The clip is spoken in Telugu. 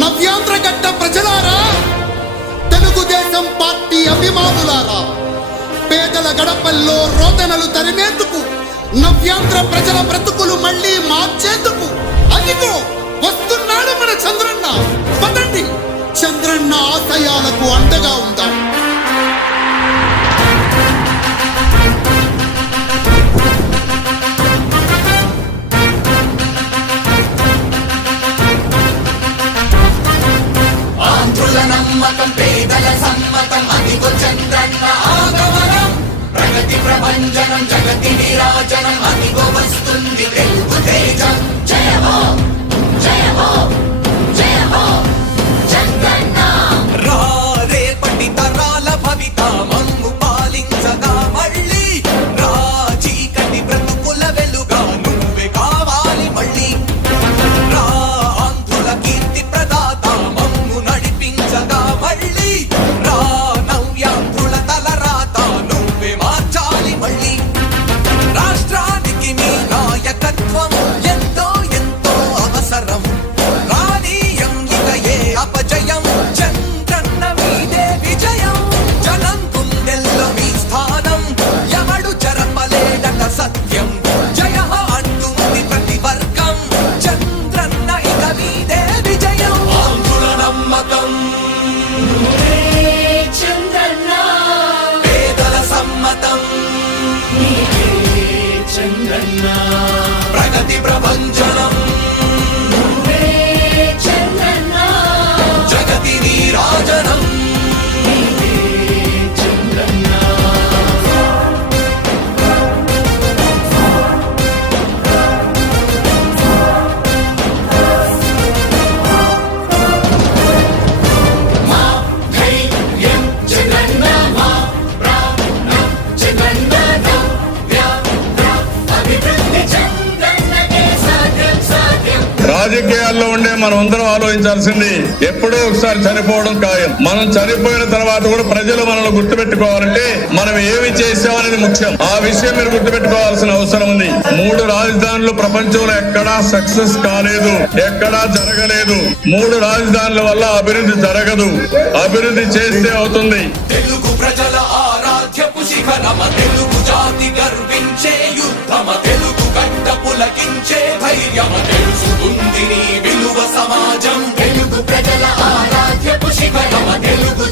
నవ్యాంధ్రగడ్డ ప్రజలారా, తెలుగుదేశం పార్టీ అభిమానులారా, పేదల గడపల్లో రోదనలు తరిమేందుకు, నవ్యాంధ్ర ప్రజల బ్రతుకులు మళ్ళీ మార్చేందుకు అదిగో వస్తున్నాడు మన చంద్రన్న. పదండి, చంద్రన్న ఆశయాలకు అండగా ఉందాం. ఆంధ్రుల నమ్మకం, పేదల సమ్మతం, అదిగో చంద్రన్న ఆగమనం. ప్రగతి ప్రభంజనం, జగతి నీరాజనం, అదిగో వస్తుంది తెలుగు తేజం. జయ హో, జయ హో, జయ హో చంద్రన్న. రా రేపటి తరాల భవిత మమ్ము పాలించగా మళ్ళీ, రా చీకటి బ్రతుకుల వెలుగా నువ్వే కావాలి మళ్ళీ. రా ఆంధ్రుల కీర్తి ప్రదాత మమ్ము నడిపించగా మళ్ళీ, రా నవ్యాంధ్రుల తలరాత నువ్వే మార్చాలి మళ్ళీ. రాష్ట్రానికి నీ నాయకత్వం ఎంతో ఎంతో అవసరం. రానీయం ఇక ఏ అపజయం, చంద్రన్న మీదే విజయం. జనం గుండెల్లో మీ స్థానం, ఎవడు జరపలేడట సత్యం. జయ హో అంటుంది ప్రతి వర్గం, చంద్రన్న ఇక మీదే విజయం. ఆంధ్రుల నమ్మకం, చంద్రన్న పేదల సమ్మతం, చంద్రన్న ప్రగతి ప్రభంజనం, చంద్రన్న జగతి నీరాజనం. రాజకీయాల్లో ఉండే మనం అందరం ఆలోచించాల్సింది, ఎప్పుడో ఒకసారి చనిపోవడం ఖాయం. మనం చనిపోయిన తర్వాత కూడా ప్రజలు మనల్ని గుర్తుపెట్టుకోవాలంటే మనం ఏమి చేసామనేది ముఖ్యం. ఆ విషయం మీరు గుర్తుపెట్టుకోవాల్సిన అవసరం ఉంది. 3 రాజధానులు ప్రపంచంలో ఎక్కడా సక్సెస్ కాలేదు, ఎక్కడా జరగలేదు. 3 రాజధానుల వల్ల అభివృద్ధి జరగదు, అభివృద్ధి చేస్తే అవుతుంది. తెలుగు ప్రజల ఆరాధ్యపు శిఖరమ, తెలుగు జాతి గర్వించే యుద్ధమ, తెలుగు గడ్డ పులకించే ధైర్యమ, తెలుసుకుంది నీ విలువ సమాజం. తెలుగు ప్రజల ఆరాధ్యపు శిఖరమ, తెలుగు